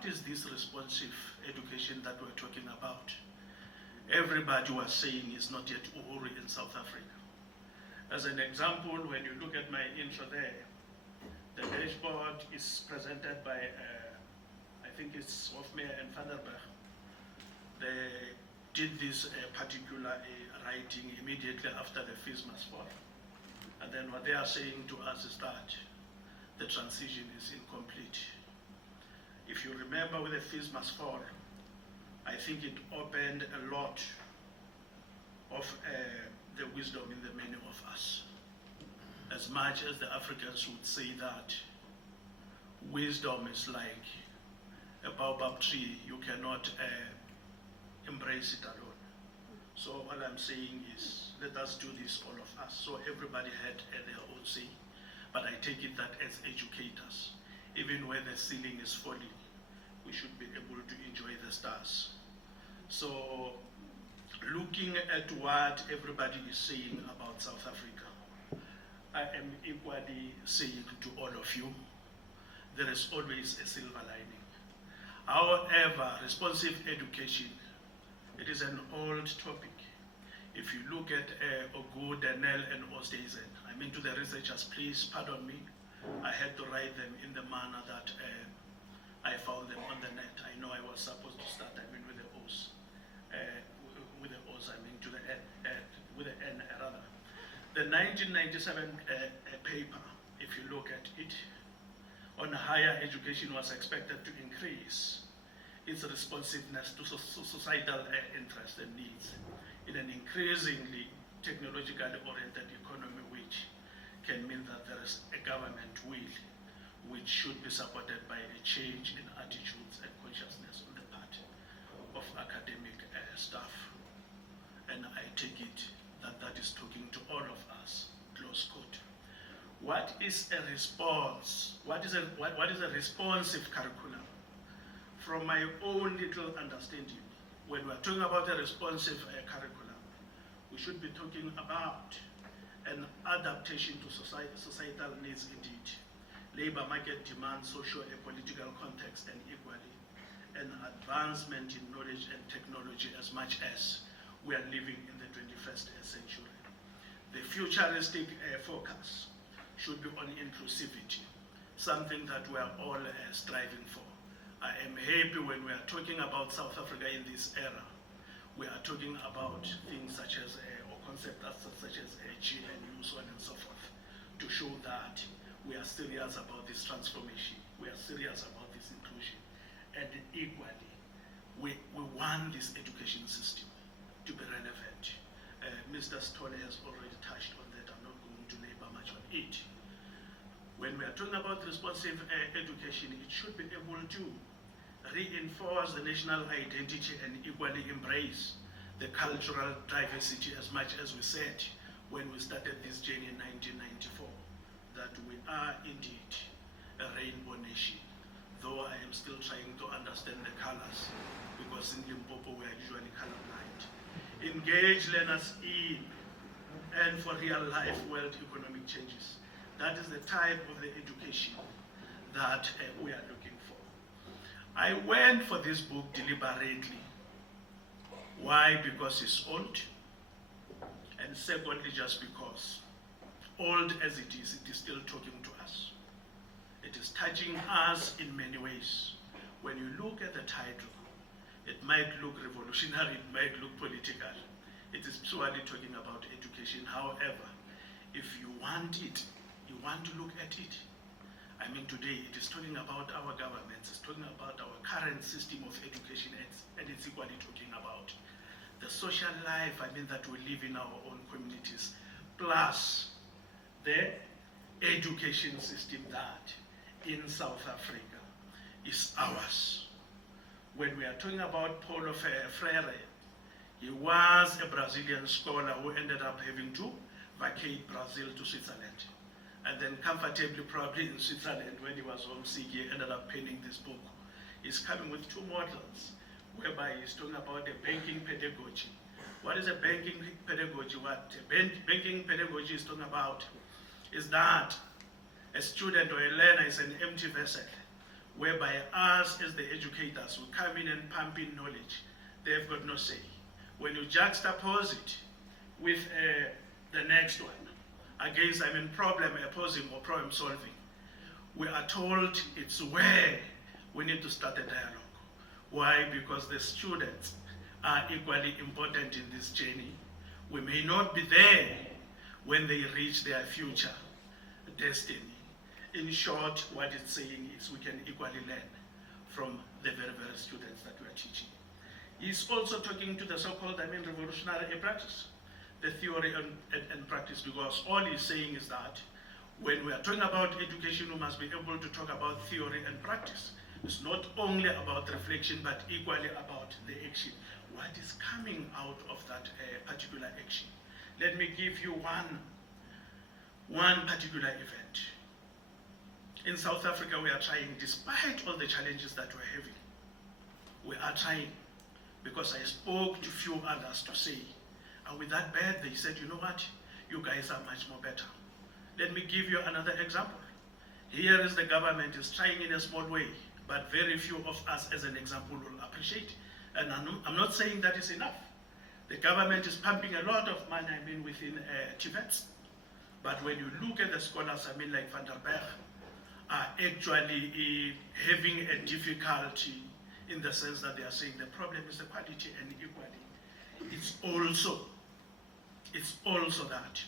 what is this responsive education that we're talking about? Everybody was saying is not yet Uhuru in South Africa. As an example, when you look at my intro there, the dashboard is presented by, I think it's Hofmeyer and Vanderberg. They did this particular writing immediately after the fees must fall. And then what they are saying to us is that the transition is incomplete. If you remember with the fees must fall, I think it opened a lot of the wisdom in the many of us. As much as the Africans would say that wisdom is like a baobab tree, you cannot embrace it alone. So what I'm saying is, let us do this, all of us. So everybody had their own say, but I take it that as educators, even when the ceiling is falling, we should be able to enjoy the stars. So looking at what everybody is saying about South Africa, I am equally saying to all of you, there is always a silver lining. However, responsive education, it is an old topic. If you look at Ogu, Daniel, and Oosthuizen, I mean to the researchers, please pardon me, I had to write them in the manner that I found them on the net. I know I was supposed to start, I mean, with the O's. With the O's, I mean, to the N, with the N rather. The 1997 paper, if you look at it, on higher education was expected to increase its responsiveness to societal interests and needs in an increasingly technologically oriented economy, which can mean that there is a government will which should be supported by a change in attitudes and consciousness on the part of academic staff. And I take it that that is talking to all of us, close quote. What is a response? What is a responsive curriculum? From my own little understanding, when we're talking about a responsive curriculum, we should be talking about an adaptation to societal needs indeed, labor market demand, social and political context, and equally, an advancement in knowledge and technology as much as we are living in the 21st century. The futuristic focus should be on inclusivity, something that we are all striving for. I am happy when we are talking about South Africa in this era. We are talking about things such as, or concepts such as GNU, so on and so forth, to show that we are serious about this transformation. We are serious about this inclusion. And equally, we want this education system to be relevant. Mr. Stone has already touched on that. I'm not going to labor much on it. When we are talking about responsive education, it should be able to reinforce the national identity and equally embrace the cultural diversity, as much as we said when we started this journey in 1994, that we are indeed a rainbow nation, though I am still trying to understand the colors, because in Limpopo we are usually colorblind. Engage learners in and for real life world economic changes. That is the type of the education that we are looking for. I went for this book deliberately. Why? Because it's old, and secondly, just because, old as it is still talking to us. It is touching us in many ways. When you look at the title, it might look revolutionary, it might look political. It is purely talking about education. However, if you want it, you want to look at it. I mean, today it is talking about our governments, it's talking about our current system of education, and it's equally talking about the social life, I mean, that we live in our own communities, plus the education system that in South Africa is ours. When we are talking about Paulo Freire, he was a Brazilian scholar who ended up having to vacate Brazil to Switzerland. And then comfortably, probably in Switzerland, when he was homesick, he ended up penning this book. He's coming with two models, whereby he's talking about the banking pedagogy. What is a banking pedagogy? What banking pedagogy is talking about is that a student or a learner is an empty vessel whereby us as the educators will come in and pump in knowledge. They've got no say. When you juxtapose it with the next one, against, problem opposing or problem solving, we are told it's where we need to start a dialogue. Why? Because the students are equally important in this journey. We may not be there when they reach their future destiny. In short, what it's saying is we can equally learn from the very, very students that we are teaching. He's also talking to the so-called, revolutionary practice, the theory and practice, because all he's saying is that when we are talking about education, we must be able to talk about theory and practice. It's not only about reflection, but equally about the action. What is coming out of that particular action? Let me give you one particular event. In South Africa, we are trying, despite all the challenges that we're having, we are trying, because I spoke to few others to say, and with that bad, they said, you know what, you guys are much more better. Let me give you another example. Here is the government is trying in a small way, but very few of us as an example will appreciate. And I'm not saying that is enough. The government is pumping a lot of money, within Tibet. But when you look at the scholars, like Van der Berg, are actually having a difficulty in the sense that they are saying the problem is the quality and equality. It's also that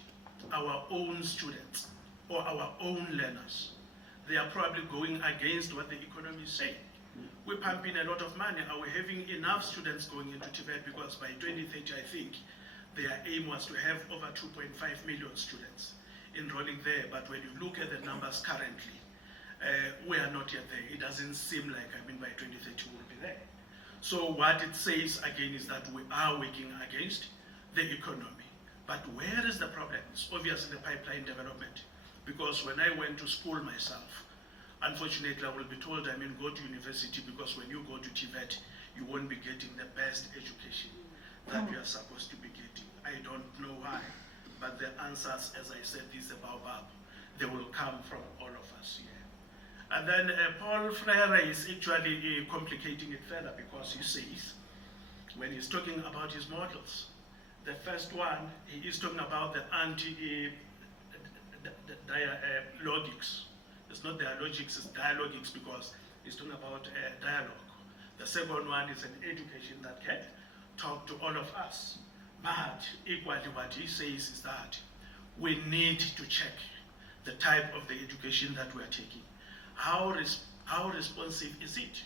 our own students or our own learners, they are probably going against what the economy is saying. We're pumping a lot of money. Are we having enough students going into Tibet? Because by 2030, I think their aim was to have over 2.5 million students enrolling there. But when you look at the numbers currently, we are not yet there. It doesn't seem like, by 2030 we'll be there. So what it says again is that we are working against the economy. But where is the problem? It's obviously the pipeline development. Because when I went to school myself, unfortunately, I will be told, go to university, because when you go to Tibet, you won't be getting the best education that you are supposed to be getting. I don't know why, but the answers, as I said, this about baobab, they will come from all of us here. And then Paul Freire is actually complicating it further, because he says, when he's talking about his models, the first one, he is talking about the anti-dialogics. It's not dialogics, it's dialogics, because he's talking about dialogue. The second one is an education that can talk to all of us. But equally what he says is that we need to check the type of the education that we are taking. How responsive is it?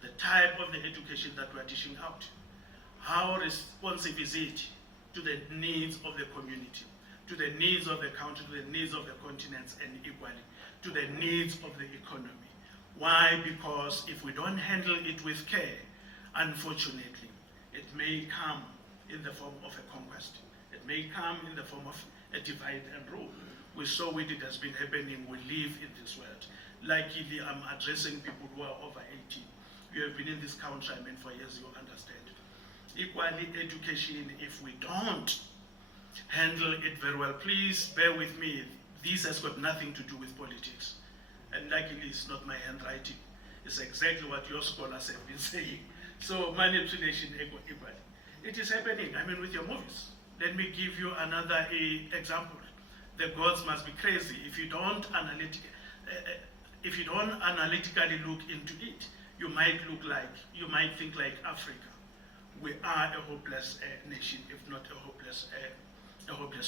The type of the education that we are teaching out. How responsive is it to the needs of the community, to the needs of the country, to the needs of the continents, and equally to the needs of the economy. Why? Because if we don't handle it with care, unfortunately, it may come in the form of a conquest. It may come in the form of a divide and rule. We saw what it has been happening. We live in this world. Luckily, I'm addressing people who are over 18. You have been in this country, for years, you understand. Equally, education, if we don't handle it very well, please bear with me. This has got nothing to do with politics. And luckily, it's not my handwriting. It's exactly what your scholars have been saying. So manipulation equally. It is happening, with your movies. Let me give you another example. The gods must be crazy. If you don't analytically look into it, you might think like Africa. We are a hopeless nation, if not a hopeless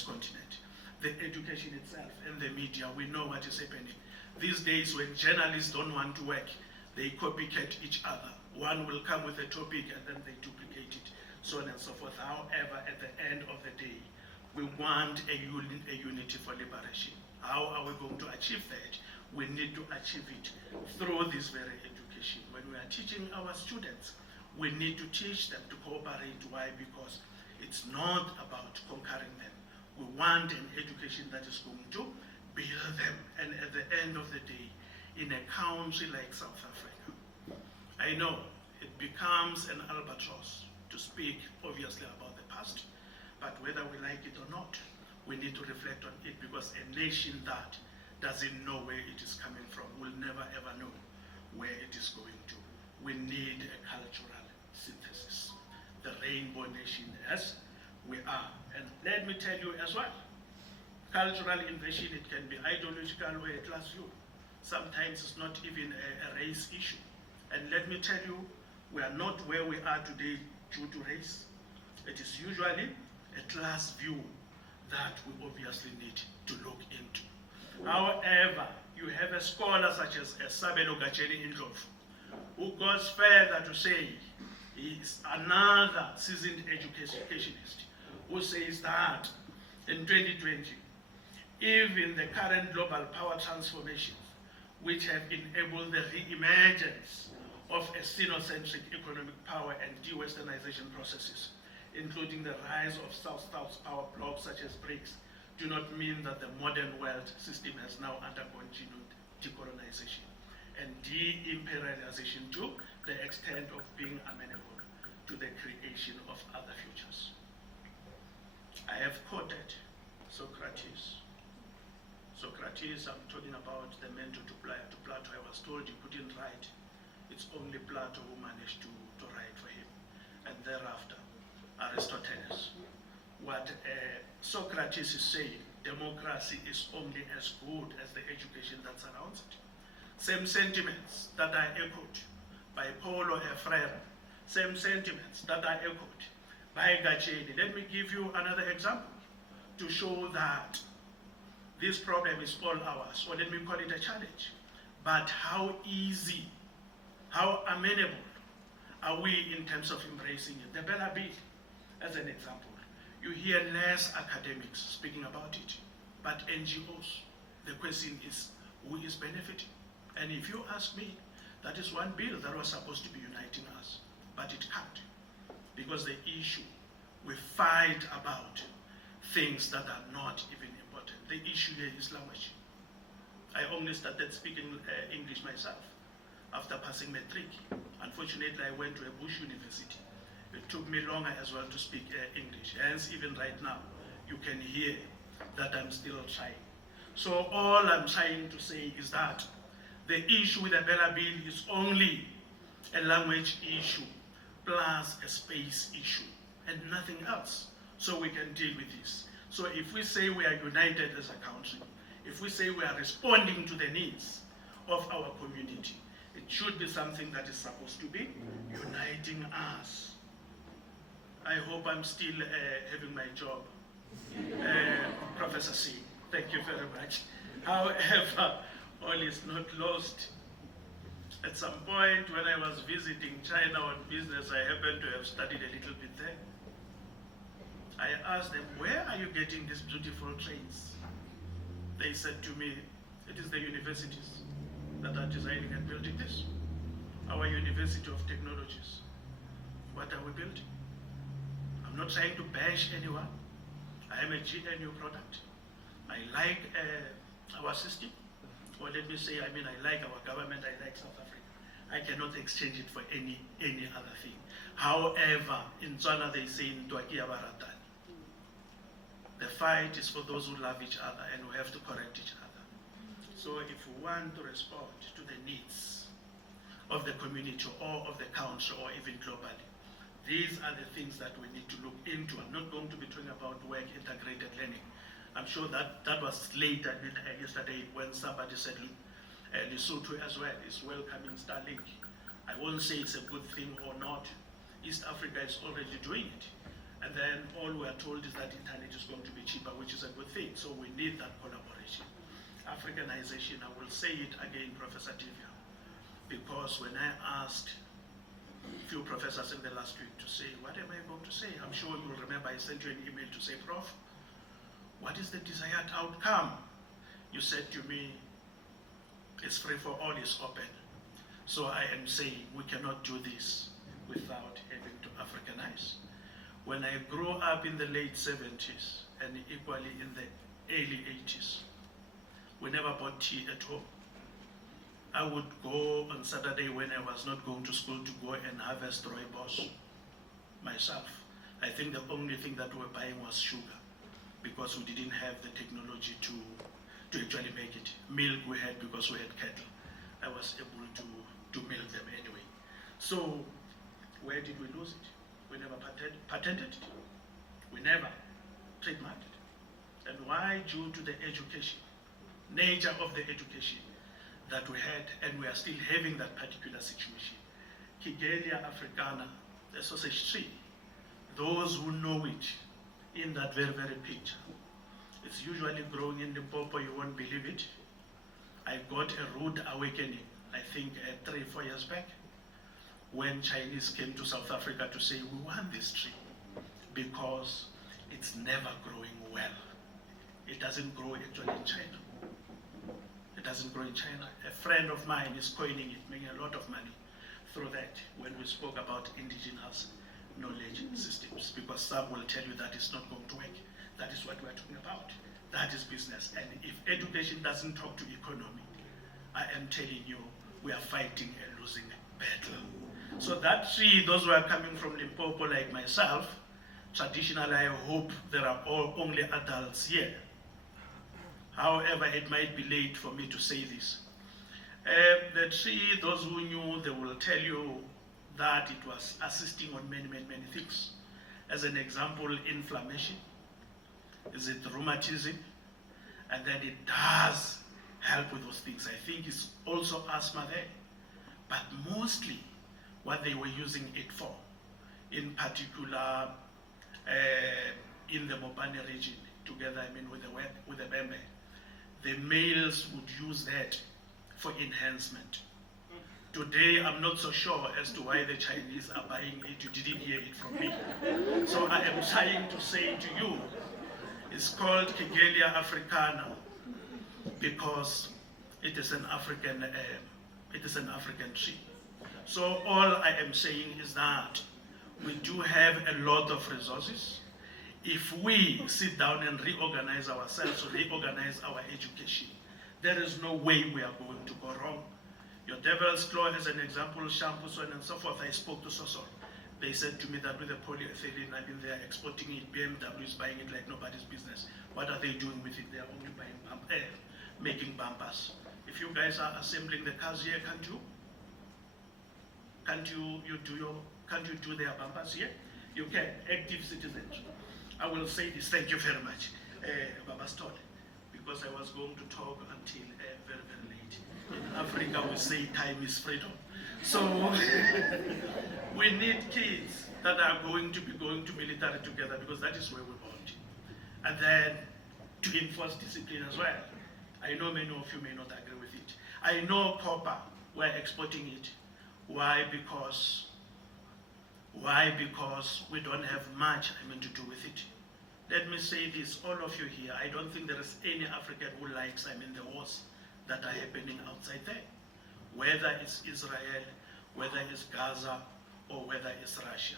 continent. The education itself and the media, we know what is happening. These days, when journalists don't want to work, they copycat each other. One will come with a topic and then they duplicate it, so on and so forth. However, at the end of the day, we want a unity for liberation. How are we going to achieve that? We need to achieve it through this very education. When we are teaching our students, we need to teach them to cooperate. Why? Because it's not about conquering them. We want an education that is going to build them. And at the end of the day, in a country like South Africa, I know it becomes an albatross to speak, obviously, about the past, but whether we like it or not, we need to reflect on it, because a nation that doesn't know where it is coming from will never ever know where it is going to. We need a cultural synthesis. The rainbow nation as we are. And let me tell you as well, cultural invasion, it can be ideological or a class view. Sometimes it's not even a race issue. And let me tell you, we are not where we are today due to race. It is usually a class view that we obviously need to look into. However, you have a scholar such as Sabelo Gacheni Indlovu, who goes further to say he is another seasoned educationist, who says that in 2020, even the current global power transformations, which have enabled the re-emergence of a sinocentric economic power and de-westernization processes, including the rise of South-South power blocks such as BRICS, do not mean that the modern world system has now undergone genuine decolonization and de-imperialization to the extent of being amenable to the creation of other futures. I have quoted Socrates. Socrates, I'm talking about the mentor to Plato. I was told he couldn't write. It's only Plato who managed to write for him. And thereafter, Aristoteles. What Socrates is saying, democracy is only as good as the education that surrounds it. Same sentiments that are echoed by Paulo Freire, same sentiments that are echoed by Gacheni. Let me give you another example to show that this problem is all ours, or let me call it a challenge. But how easy, how amenable are we in terms of embracing it? The Bella Bill, as an example. You hear less academics speaking about it, but NGOs. The question is, who is benefiting? And if you ask me, that is one bill that was supposed to be uniting us, but it can't. Because the issue, we fight about things that are not even important. The issue here is language. I only started speaking English myself after passing matric. Unfortunately, I went to a Bush University. It took me longer as well to speak English. Hence, even right now, you can hear that I'm still trying. So all I'm trying to say is that the issue with the Bella Bill is only a language issue plus a space issue and nothing else. So we can deal with this. So if we say we are united as a country, if we say we are responding to the needs of our community, it should be something that is supposed to be uniting us. I hope I'm still having my job, Professor C. Thank you very much. However, all is not lost. At some point when I was visiting China on business, I happened to have studied a little bit there. I asked them, where are you getting these beautiful trains? They said to me, it is the universities that are designing and building this. Our University of Technologies. What are we building? I'm not trying to bash anyone. I am a GNU product. I like our system. Or let me say, I like our government, I like South Africa. I cannot exchange it for any other thing. However, in Tswana they say, the fight is for those who love each other and who have to correct each other. So if we want to respond to the needs of the community or of the country or even globally, these are the things that we need to look into. I'm not going to be talking about work integrated learning. I'm sure that was later yesterday when somebody said Lesotho as well is welcoming Starlink. I won't say it's a good thing or not. East Africa is already doing it. And then all we are told is that internet is going to be cheaper, which is a good thing. So we need that collaboration. Africanization, I will say it again, Professor Divya, because when I asked a few professors in the last week to say, what am I going to say? I'm sure you'll remember I sent you an email to say, Prof, what is the desired outcome? You said to me, it's free for all, it's open. So I am saying we cannot do this without having to Africanize. When I grew up in the late 70s and equally in the early 80s, we never bought tea at home. I would go on Saturday when I was not going to school to go and harvest rooibos myself. I think the only thing that we were buying was sugar because we didn't have the technology to actually make it. Milk we had because we had cattle. I was able to to milk them anyway. So where did we lose it? We never patented it. We never trademarked it. And why? Due to the education, nature of the education that we had, and we are still having that particular situation. Kigelia africana, the sausage tree, those who know it in that very, very picture, it's usually growing in Limpopo, you won't believe it. I got a rude awakening, I think 3-4 years back, when Chinese came to South Africa to say, we want this tree because it's never growing well. It doesn't grow actually in China. It doesn't grow in China. A friend of mine is coining it, making a lot of money through that when we spoke about indigenous knowledge systems, because some will tell you that it's not going to work. That is what we're talking about. That is business. And if education doesn't talk to economy, I am telling you, we are fighting a losing battle. So that tree, those who are coming from Limpopo like myself, traditionally I hope there are only adults here. However, it might be late for me to say this. The tree, those who knew, they will tell you that it was assisting on many, many, many things. As an example, inflammation, is it rheumatism? And then it does help with those things. I think it's also asthma there. But mostly what they were using it for, in particular in the Mopane region, together with the Bembe, the males would use that for enhancement. Today, I'm not so sure as to why the Chinese are buying it. You didn't hear it from me. So I am trying to say to you, it's called Kigelia africana because it is an African tree. So all I am saying is that we do have a lot of resources. If we sit down and reorganize ourselves, reorganize our education, there is no way we are going to go wrong. Your devil's claw as an example, shampoo, so on and so forth. I spoke to Sosol. They said to me that with the polyethylene, I mean, they are exporting it. BMW is buying it like nobody's business. What are they doing with it? They are only buying making bumpers. If you guys are assembling the cars here, can't you do their bumpers here? You can, active citizens. I will say this, thank you very much, Baba Stole, because I was going to talk until very, very late. In Africa, we say time is freedom. So we need kids that are going to be going to military together because that is where we want. And then to enforce discipline as well. I know many of you may not agree with it. I know copper, we're exporting it. Why? Because we don't have much, to do with it. Let me say this, all of you here, I don't think there is any African who likes, the wars that are happening outside there. Whether it's Israel, whether it's Gaza, or whether it's Russia.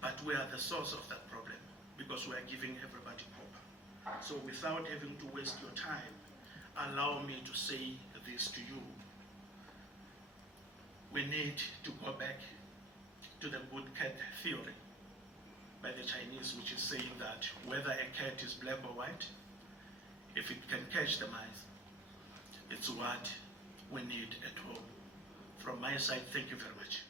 But we are the source of that problem because we are giving everybody hope. So without having to waste your time, allow me to say this to you. We need to go back to the good cat theory by the Chinese, which is saying that whether a cat is black or white, if it can catch the mice, it's what we need at home. From my side, thank you very much.